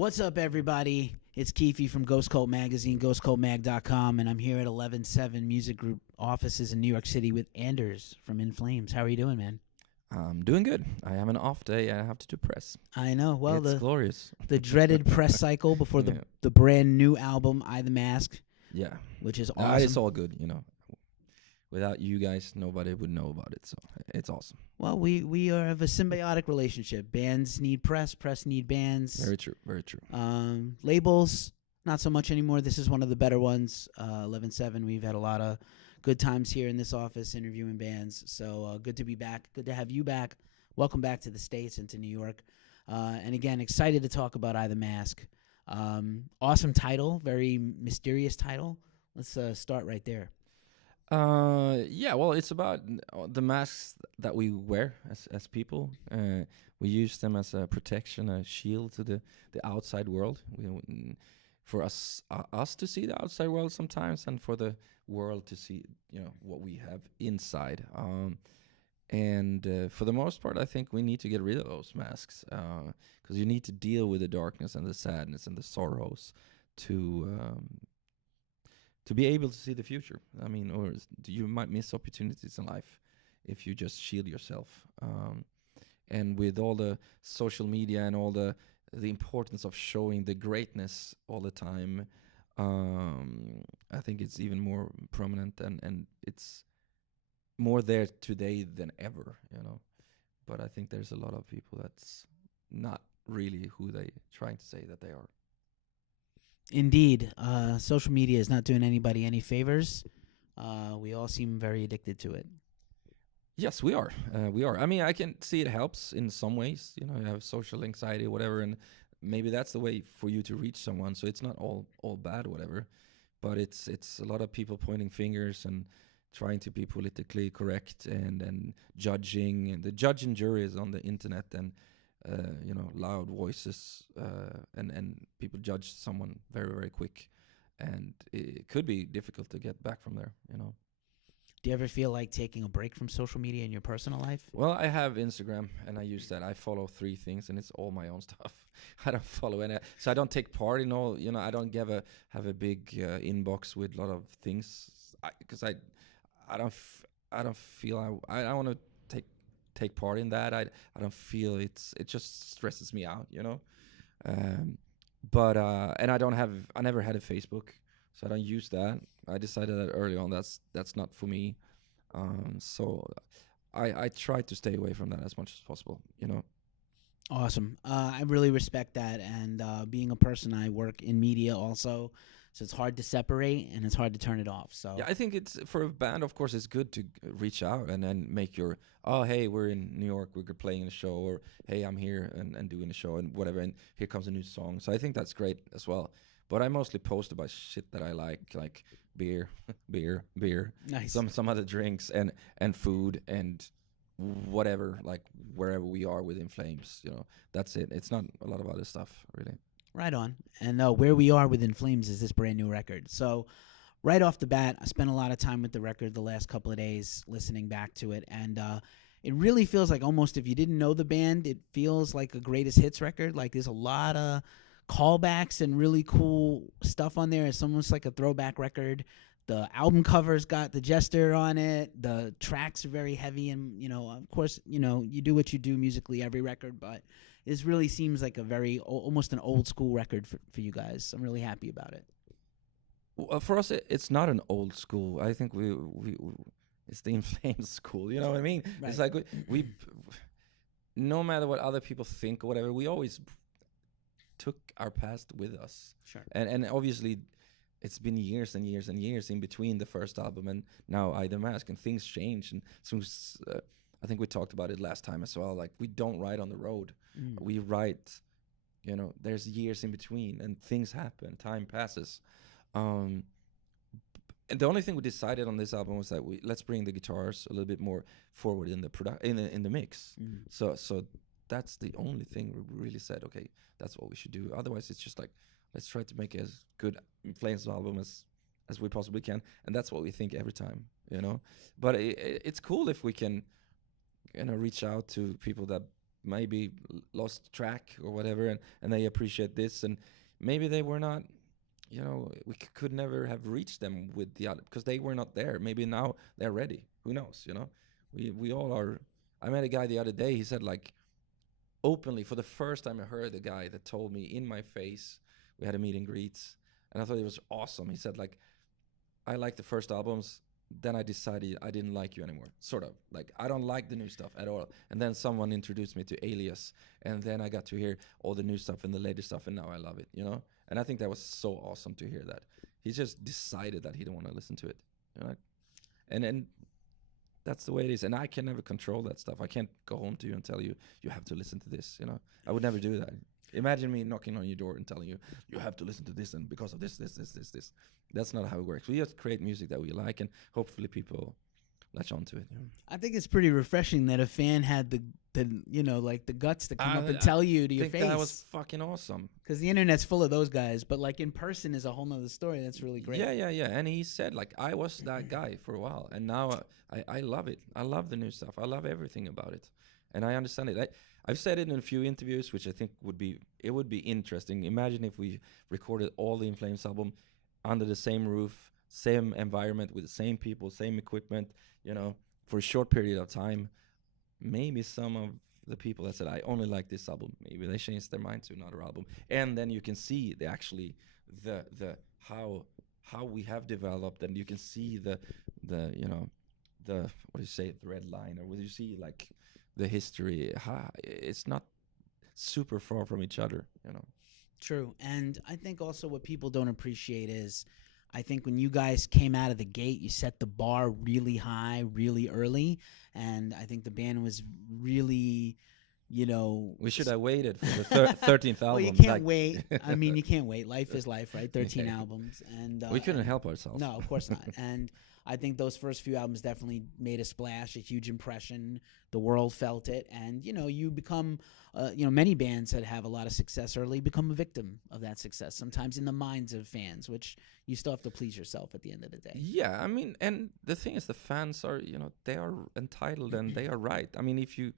What's up, everybody? It's Keefe from Ghost Cult Magazine, ghostcultmag.com, and I'm here at 11-7 Music Group offices in New York City with Anders from In Flames. How are you doing, man? I'm doing good. I have an off day. I have to do press. I know. Well, it's glorious. The dreaded press cycle before Yeah. the brand new album, I the Mask, Yeah. which is awesome. It's all good, Without you guys, nobody would know about it, so it's awesome. Well, we are of a symbiotic relationship. Bands need press need bands. Very true, very true. Labels, not so much anymore. This is one of the better ones. 11-7, we've had a lot of good times here in this office interviewing bands. So good to be back. Good to have you back. Welcome back to the States and to New York. And again, excited to talk about I the Mask. Awesome title, very mysterious title. Let's start right there. Well, it's about the masks that we wear as people. We use them as a protection, a shield to the outside world. For us to see the outside world sometimes, and for the world to see, what we have inside. And for the most part, I think we need to get rid of those masks, because you need to deal with the darkness and the sadness and the sorrows to be able to see the future. I mean, you might miss opportunities in life if you just shield yourself. And with all the social media and all the importance of showing the greatness all the time, I think it's even more prominent and it's more there today than ever, But I think there's a lot of people that's not really who they trying to say that they are. Indeed. Social media is not doing anybody any favors. We all seem very addicted to it. Yes, we are. We are. I mean, I can see it helps in some ways. You have social anxiety or whatever, and maybe that's the way for you to reach someone. So it's not all bad, whatever. But it's a lot of people pointing fingers and trying to be politically correct and judging. And the judge and jury is on the internet and loud voices, and people judge someone very, very quick, and it could be difficult to get back from there. Do you ever feel like taking a break from social media in your personal life? Well, I have Instagram, and I use that. I follow 3 things, and it's all my own stuff. I don't follow any, so I don't take part in all. I don't have a big inbox with a lot of things, because I don't feel I don't want to take part in that. I don't feel it just stresses me out, But and I never had a Facebook, so I don't use that. I decided that early on that's not for me. So I try to stay away from that as much as possible, Awesome. I really respect that, and being a person, I work in media also, so it's hard to separate and it's hard to turn it off. So yeah, I think it's for a band, of course, it's good to reach out and then make your, hey, we're in New York, we're playing a show, or hey, I'm here and doing a show and whatever, and here comes a new song. So I think that's great as well. But I mostly post about shit that I like beer, beer, nice. some other drinks and food and whatever, like wherever we are within Flames, that's it. It's not a lot of other stuff, really. Right on. And where we are within Flames is this brand new record. So right off the bat, I spent a lot of time with the record the last couple of days listening back to it. And it really feels like almost if you didn't know the band, it feels like a greatest hits record. Like there's a lot of callbacks and really cool stuff on there. It's almost like a throwback record. The album cover's got the Jester on it. The tracks are very heavy. And, of course, you do what you do musically every record, but this really seems like a very almost an old school record for you guys. I'm really happy about it. Well, for us, it's not an old school. I think we it's the In Flames school. You know what I mean? Right. It's like we no matter what other people think or whatever, we always took our past with us. Sure. And obviously, it's been years and years and years in between the first album and now I the Mask, and things change. And so I think we talked about it last time as well. Like, we don't write on the road. We write, there's years in between and things happen, time passes. And the only thing we decided on this album was that let's bring the guitars a little bit more forward in the in the mix. So that's the only thing we really said, okay, that's what we should do. Otherwise, it's just like, let's try to make as good Flames album as we possibly can, and that's what we think every time, But it's cool if we can, reach out to people that maybe lost track or whatever, and they appreciate this, and maybe they were not, you know, we could never have reached them with the other because they were not there. Maybe now they're ready. Who knows? You know, we all are. I met a guy the other day. He said like openly for the first time I heard a guy that told me in my face. We had a meet and greets, and I thought it was awesome. He said like, I liked the first albums. Then I decided I didn't like you anymore. Sort of like I don't like the new stuff at all. And then someone introduced me to Alias, and then I got to hear all the new stuff and the latest stuff, and now I love it. You know, and I think that was so awesome to hear that. He just decided that he didn't want to listen to it. You know, and that's the way it is. And I can never control that stuff. I can't go home to you and tell you you have to listen to this. You know, I would never do that. Imagine me knocking on your door and telling you you have to listen to this, and because of this. That's not how it works. We just create music that we like, and hopefully people latch onto it. You know? I think it's pretty refreshing that a fan had the you know, like the guts to come up and tell you to your face. That was fucking awesome. Because the internet's full of those guys, but like in person is a whole nother story. That's really great. Yeah. And he said like I was that guy for a while, and now I love it. I love the new stuff. I love everything about it, and I understand it. I've said it in a few interviews, which I think would be interesting. Imagine if we recorded all the In Flames album under the same roof, same environment, with the same people, same equipment, you know, for a short period of time. Maybe some of the people that said I only like this album, maybe they changed their mind to another album, and then you can see the how we have developed, and you can see the you know, the what do you say, thread line, or whether you see like the history. It's not super far from each other, you know. True. And I think also what people don't appreciate is, I think when you guys came out of the gate, you set the bar really high, really early. And I think the band was really, you know. We should have waited for the 13th album. Well, you can't wait. I mean, you can't wait. Life is life, right? 13 albums. And we couldn't help ourselves. No, of course not. And I think those first few albums definitely made a splash, a huge impression. The world felt it. And, you know, you become, you know, many bands that have a lot of success early become a victim of that success, sometimes in the minds of fans, which you still have to please yourself at the end of the day. Yeah, I mean, and the thing is, the fans are, you know, they are entitled and they are right. I mean, if you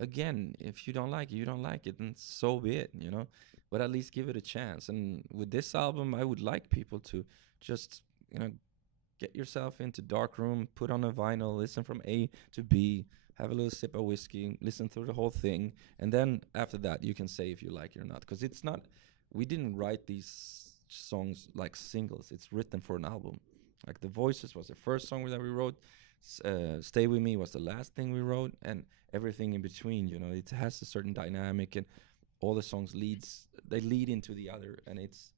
don't like it, you don't like it, and so be it, you know. But at least give it a chance. And with this album, I would like people to just, you know, get yourself into dark room, put on a vinyl, listen from A to B, have a little sip of whiskey, listen through the whole thing, and then after that you can say if you like it or not. Because it's not, we didn't write these songs like singles. It's written for an album. Like The Voices was the first song that we wrote. Stay With Me was the last thing we wrote, and everything in between. You know, it has a certain dynamic, and all the songs lead into the other, and it's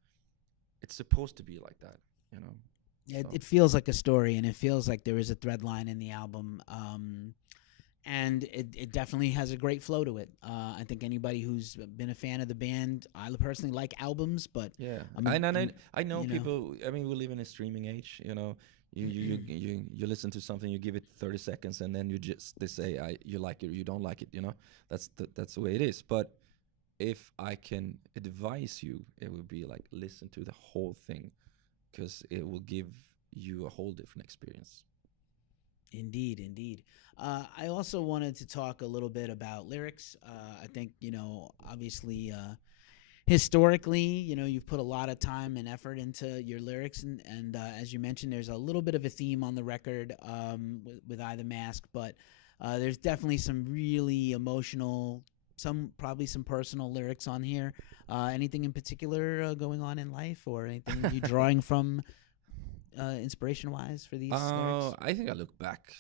supposed to be like that. You know. It feels like a story, and it feels like there is a thread line in the album. And it definitely has a great flow to it. I think anybody who's been a fan of the band, I personally like albums, but yeah, I know people. I mean, we live in a streaming age. You know, you listen to something, you give it 30 seconds, and then they say you like it or you don't like it. You know, that's the way it is. But if I can advise you, it would be like listen to the whole thing, because it will give you a whole different experience. Indeed. I also wanted to talk a little bit about lyrics. I think, you know, obviously, historically, you know, you've put a lot of time and effort into your lyrics, and as you mentioned, there's a little bit of a theme on the record with I the Mask, but there's definitely some really emotional, probably some personal lyrics on here. Anything in particular going on in life, or anything you drawing from inspiration-wise for these lyrics? I think I look back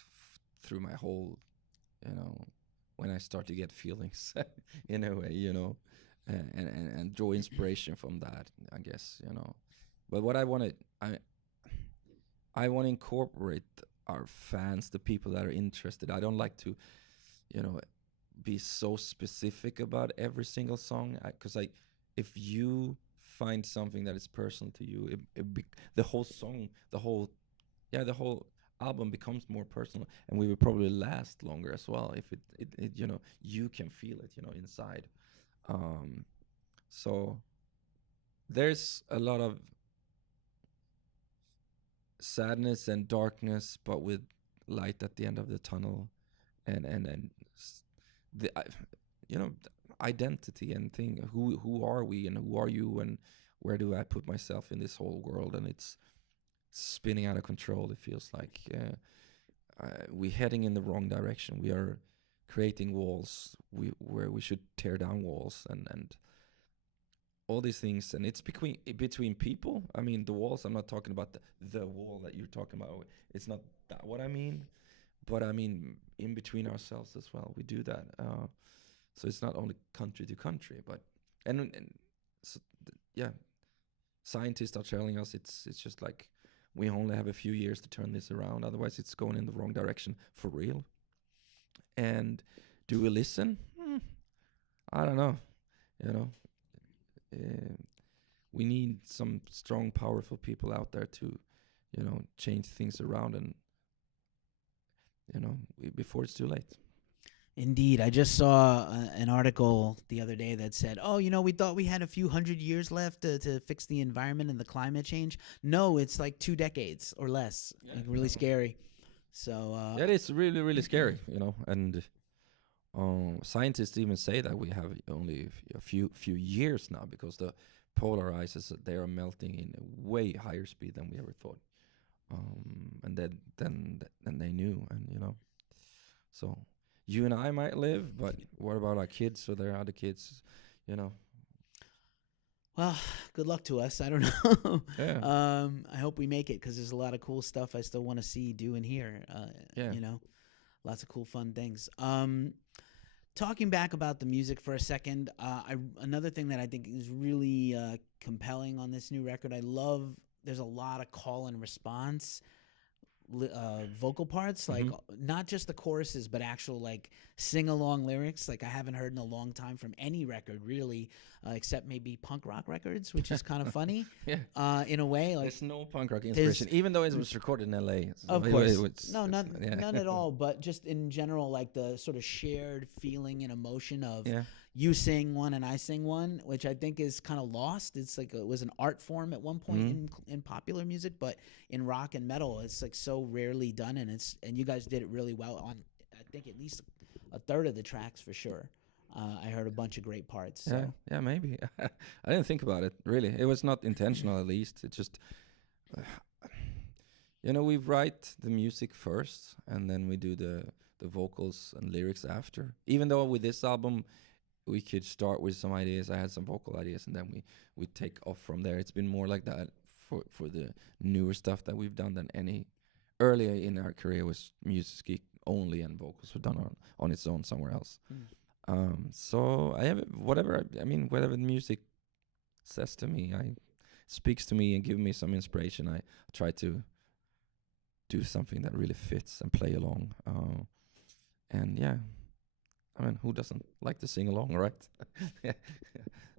through my whole, you know, when I start to get feelings in a way, you know, and draw inspiration from that, I guess, you know. But what I want to incorporate our fans, the people that are interested. I don't like to, you know, be so specific about every single song, because if you find something that is personal to you, the whole song, the whole album becomes more personal, and we will probably last longer as well if it you know, you can feel it, you know, inside. So there's a lot of sadness and darkness, but with light at the end of the tunnel, and the identity and thing. Who are we and who are you and where do I put myself in this whole world? And it's spinning out of control. It feels like we're heading in the wrong direction. We are creating walls where we should tear down walls and all these things. And it's between people. I mean, the walls. I'm not talking about the wall that you're talking about. It's not that what I mean. But I mean, in between ourselves as well, we do that. So it's not only country to country, but and so yeah, scientists are telling us it's just like we only have a few years to turn this around. Otherwise, it's going in the wrong direction for real. And do we listen? I don't know. You know, uh, we need some strong, powerful people out there to, change things around and before it's too late. Indeed. I just saw an article the other day that said, oh, we thought we had a few hundred years left to fix the environment and the climate change. No, it's like 2 decades or less. Yeah. Like really scary. So that is really, really scary, and scientists even say that we have only a few years now because the polar ices, they are melting in a way higher speed than we ever thought. And then they knew, and so you and I might live, but what about our kids or their other kids, Well, good luck to us. I don't know. Yeah. I hope we make it because there's a lot of cool stuff I still want to see, do, and hear. Yeah. Lots of cool, fun things. Talking back about the music for a second, another thing that I think is really compelling on this new record, I love there's a lot of call and response vocal parts, like not just the choruses, but actual like sing-along lyrics. Like I haven't heard in a long time from any record really, except maybe punk rock records, which is kind of funny. Yeah. In a way, like there's no punk rock inspiration, even though it was recorded in L.A. So of course, none at all. But just in general, like the sort of shared feeling and emotion of you sing one and I sing one, which I think is kind of lost. It's like it was an art form at one point in popular music, but in rock and metal, it's like so rarely done, and you guys did it really well on I think at least a third of the tracks for sure. I heard a bunch of great parts. So. Yeah, maybe. I didn't think about it really. It was not intentional, at least. It just, we write the music first, and then we do the vocals and lyrics after. Even though with this album, we could start with some ideas. I had some vocal ideas, and then we take off from there. It's been more like that for the newer stuff that we've done than any earlier in our career was music only, and vocals were done on its own somewhere else. So I have whatever the music says to me, speaks to me and give me some inspiration. I try to do something that really fits and play along. And yeah, I mean, who doesn't like to sing along, right?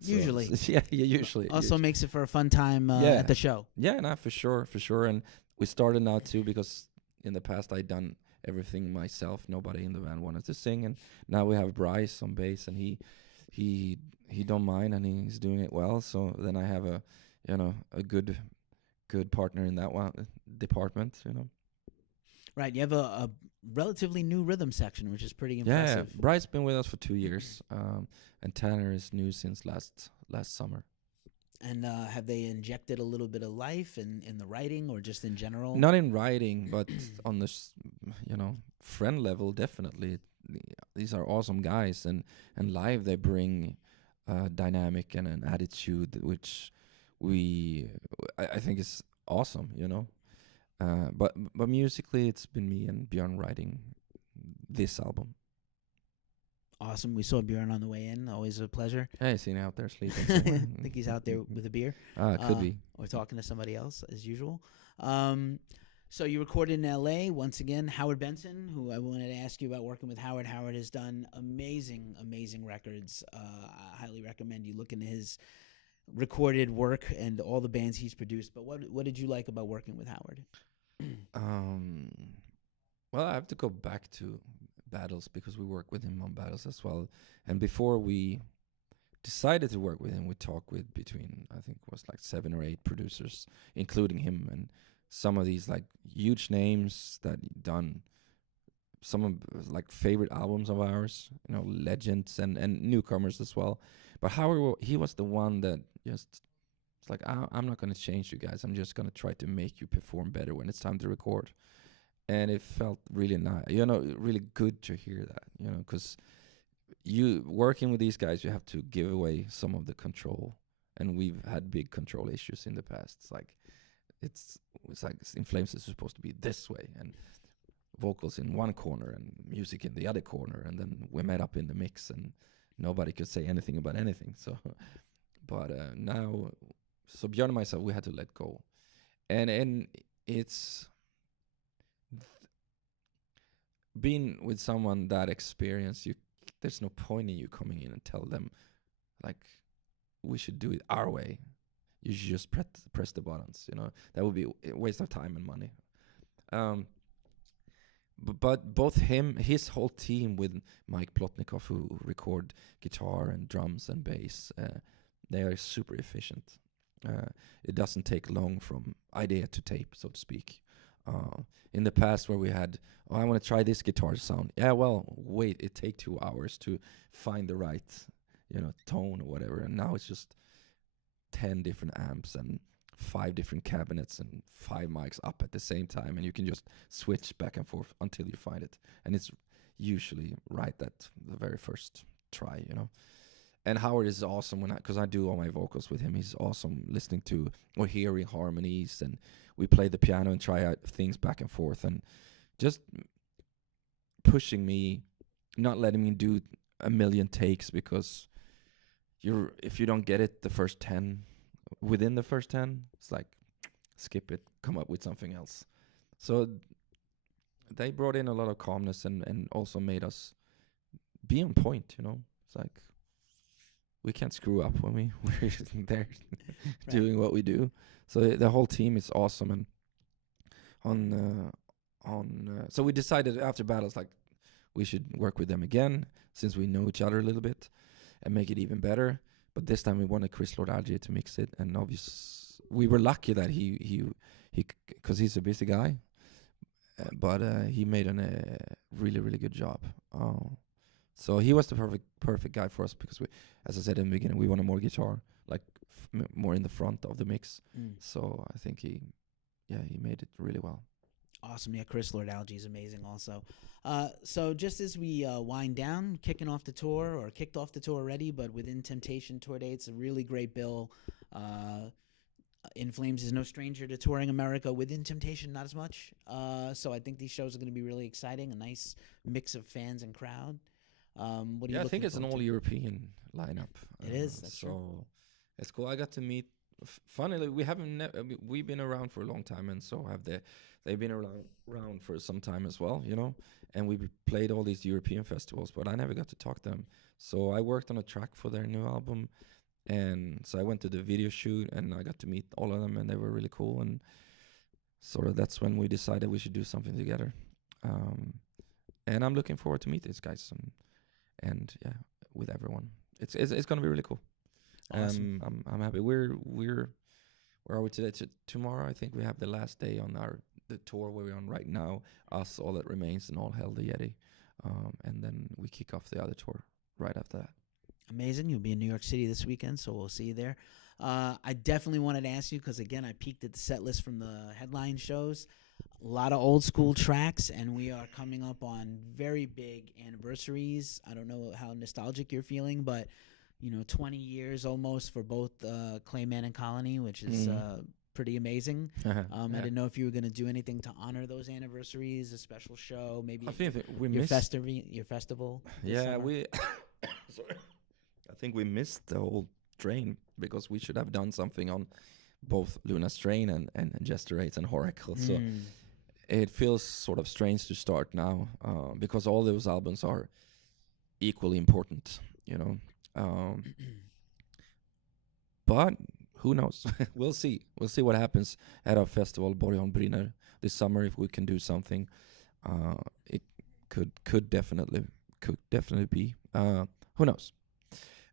Usually. Usually. Also makes it for a fun time at the show. Yeah, no, for sure. And we started now too because in the past I'd done everything myself. Nobody in the band wanted to sing, and now we have Bryce on bass, and he don't mind, and he's doing it well. So then I have a good partner in that one department. Right, you have a relatively new rhythm section, which is pretty impressive. Yeah, Bryce's been with us for 2 years, and Tanner is new since last summer. And have they injected a little bit of life in the writing or just in general? Not in writing, but on this, friend level, definitely. These are awesome guys, and live they bring a dynamic and an attitude which I think is awesome, But musically, it's been me and Björn writing this album. Awesome. We saw Björn on the way in. Always a pleasure. Hey, seen out there sleeping. I think he's out there with a beer. Could be. Or talking to somebody else, as usual. So you recorded in L.A. once again. Howard Benson, who I wanted to ask you about working with Howard. Howard has done amazing, amazing records. I highly recommend you look into his recorded work and all the bands he's produced. But what did you like about working with Howard? Well, I have to go back to Battles because we work with him on Battles as well. And before we decided to work with him, we talked with between, I think it was like 7 or 8 producers, including him, and some of these like huge names that done some of like favorite albums of ours, legends and newcomers as well. But Howard, he was the one that just, it's like, I'm not gonna change you guys. I'm just gonna try to make you perform better when it's time to record. And it felt really nice, really good to hear that, because you working with these guys, you have to give away some of the control, and we've had big control issues in the past. It's like In Flames is supposed to be this way, and vocals in one corner and music in the other corner, and then we met up in the mix, and nobody could say anything about anything. So, but now, so Björn and myself, we had to let go, and it's being with someone that experienced. There's no point in you coming in and tell them, like, we should do it our way. You should just press the buttons. That would be a waste of time and money. But both his whole team with Mike Plotnikov, who record guitar and drums and bass, they are super efficient. It doesn't take long from idea to tape, so to speak. In the past, where we had, I want to try this guitar sound. Yeah, well, wait, it take 2 hours to find the right, tone or whatever. And now it's just 10 different amps and 5 different cabinets and 5 mics up at the same time, and you can just switch back and forth until you find it. And it's usually right at the very first try. And Howard is awesome because I do all my vocals with him. He's awesome listening to or hearing harmonies, and we play the piano and try out things back and forth, and just pushing me, not letting me do a million takes, because if you don't get it within the first 10, it's like, skip it, come up with something else. So they brought in a lot of calmness and also made us be on point. It's like, we can't screw up when we're there doing what we do. So the whole team is awesome. And so we decided after battles, like, we should work with them again, since we know each other a little bit, and make it even better. But this time we wanted Chris Lord Algier to mix it, and obviously we were lucky that he because he's a busy guy, but he made a really, really good job. So he was the perfect guy for us, because we, as I said in the beginning, we wanted more guitar, like more in the front of the mix. So I think he made it really well. Awesome. Yeah, Chris Lord Algie is amazing also. So just as we wind down, kicked off the tour already, but Within Temptation tour dates, a really great bill. In Flames is no stranger to touring America. Within Temptation, not as much. So I think these shows are going to be really exciting, a nice mix of fans and crowd. What are you I think it's an all-European lineup. It is, that's true. So it's cool. I got to meet, funnily, we've been around for a long time, and so have they. They've been around for some time as well, and we played all these European festivals, but I never got to talk to them. So I worked on a track for their new album, and so I went to the video shoot, and I got to meet all of them, and they were really cool. And sort of that's when we decided we should do something together. And I'm looking forward to meet these guys, and yeah, with everyone. It's gonna be really cool. Awesome. I'm happy. We're where are we today? Tomorrow, I think we have the last day on the tour where we're on right now. Us, All That Remains, and All Hell the Yeti, and then we kick off the other tour right after that. Amazing. You'll be in New York City this weekend, so we'll see you there. I definitely wanted to ask you, because again, I peeked at the set list from the headline shows. A lot of old school tracks, and we are coming up on very big anniversaries. I don't know how nostalgic you're feeling, but 20 years almost for both Clayman and Colony, which is pretty amazing. Yeah. I didn't know if you were going to do anything to honor those anniversaries, a special show, maybe I think we your missed your festival. this Yeah, summer. we. Sorry, I think we missed the whole train, because we should have done something on both Luna's Train and Gesturates and Horacle. So it feels sort of strange to start now, because all those albums are equally important, but who knows? We'll see. We'll see what happens at our festival, Borgholm Brinner, this summer. If we can do something, it could definitely be. Who knows?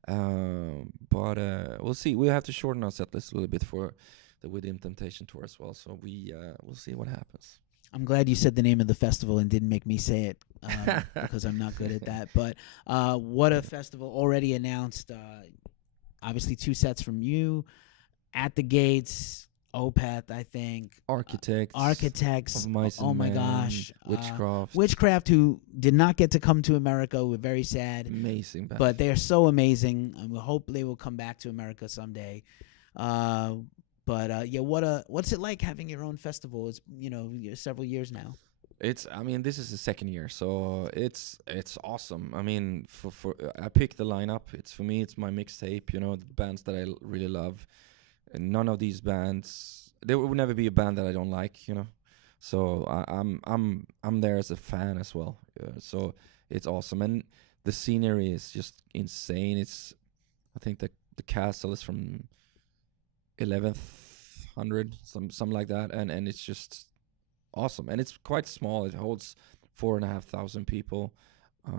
But we'll see. We have to shorten our set list a little bit for the Within Temptation tour as well. So we'll see what happens. I'm glad you said the name of the festival and didn't make me say it because I'm not good at that. But what a festival already announced. Obviously, 2 sets from you. At the Gates, Opeth, I think. Architects. of Mice Oh and my Men, gosh. Witchcraft. Witchcraft, who did not get to come to America. We're very sad. Amazing band. But they are so amazing, and we hope they will come back to America someday. Yeah, what's it like having your own festival? It's several years now. I mean, this is the second year, so it's awesome. I mean, for I picked the lineup. For me, it's my mixtape. The bands that I really love, and none of these bands. There will never be a band that I don't like. So I'm there as a fan as well. So it's awesome, and the scenery is just insane. I think the castle is from 1100, something like that, and it's just awesome, and it's quite small. It holds 4,500 people,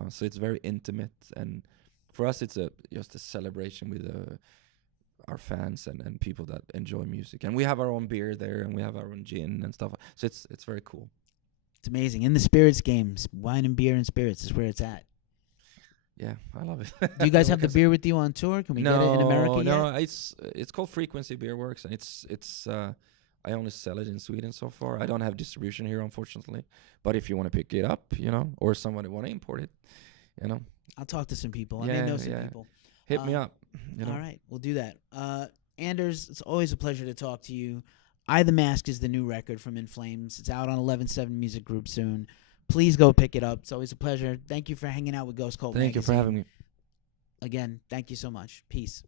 so it's very intimate, and for us it's just a celebration with our fans and people that enjoy music, and we have our own beer there, and we have our own gin and stuff, so it's very cool. It's amazing. In the spirits games, wine and beer and spirits is where it's at. Yeah, I love it. Do you guys have the beer with you on tour? Can we get it in America yet? No, it's called Frequency Beer Works, and it's I only sell it in Sweden so far. I don't have distribution here, unfortunately. But if you want to pick it up, or someone want to import it, I'll talk to some people. I may know some people. Hit me up. All right, we'll do that. Anders, it's always a pleasure to talk to you. I the Mask is the new record from In Flames. It's out on 11/7 Music Group soon. Please go pick it up. It's always a pleasure. Thank you for hanging out with Ghost Cult Magazine. Thank you for having me. Again, thank you so much. Peace.